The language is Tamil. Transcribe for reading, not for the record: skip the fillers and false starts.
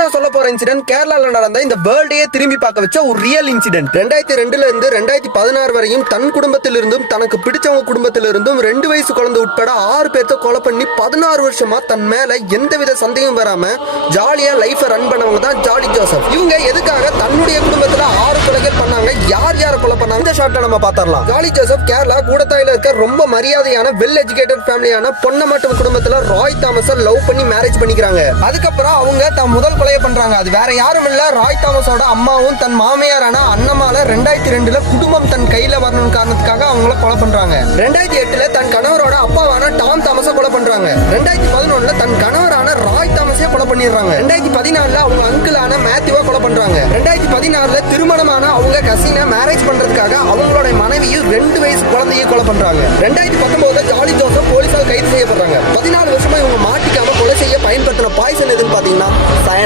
நான் சொல்ல போற இன்சிடென்ட் கேரளால நடந்த இந்த வேர்ல்டையே திரும்பி பார்க்க வச்ச ஒரு ரியல் இன்சிடென்ட். 2002ல இருந்து 2016 வரையும் தன் குடும்பத்திலிருந்தும் தனக்கு பிடிச்சவங்க குடும்பத்திலிருந்தும் 2 வயசு குழந்தை உட்பட 6 பேர்த்த கொலை பண்ணி 16 வருஷமா தன் மேல எந்தவித சந்தேகம் வராம ஜாலியா லைஃப் ரன் பண்ணவங்க தான் ஜாலி ஜோசப். இவங்க எதுக்காக தன்னுடைய குடும்பத்துல 6 கொலைகள் பண்ணாங்க, யார் யாரை கொலை பண்ணாங்க, இந்த ஷார்ட்டை நம்ம பார்த்தரலாம். ஜாலி ஜோசப் கேரளா கூடத்தாயில இருக்க ரொம்ப மரியாதையான வெல் எஜுகேட்டட் ஃபேமிலியான பொன்னமட்டம் குடும்பத்துல ராய் தாமஸை லவ் பண்ணி மேரேஜ் பண்ணிக்கிறாங்க. அதுக்கப்புறம் அவங்க தன் முதல் கொலையை பண்றாங்க. அது வேற யாரும் இல்ல, ராய் தாமஸோட அம்மாவும் தன் மாமியாரான அண்ணமால 2002ல குடும்பம் தன் கையில வரணும் காரணத்துக்காக அவங்கள கொலை பண்றாங்க. 2008ல தன் கணவரோட அப்பாவான டாம் தாமஸை கொலை பண்றாங்க. 2011ல தன் கணவரான ராய் தாமஸை கொலை பண்ணிடுறாங்க. 2014ல அவங்க அங்கிளான மேத்யூவை கொலை பண்றாங்க. 2016ல திருமணமான அவங்க கசினை மேரேஜ் பண்றதுக்காக அவங்களோட மனைவியும் 2 வயசு குழந்தையை கொலை பண்றாங்க. 2019ல ஜாலி ஜோசப் போலீசால் கைது செய்யப்படுறாங்க. 14 வருஷமா இவங்க மாட்டிக்காம கொலை செய்ய பயன்படுத்தின பாய்சன் எதுன்னு பாத்தீங்கன்னா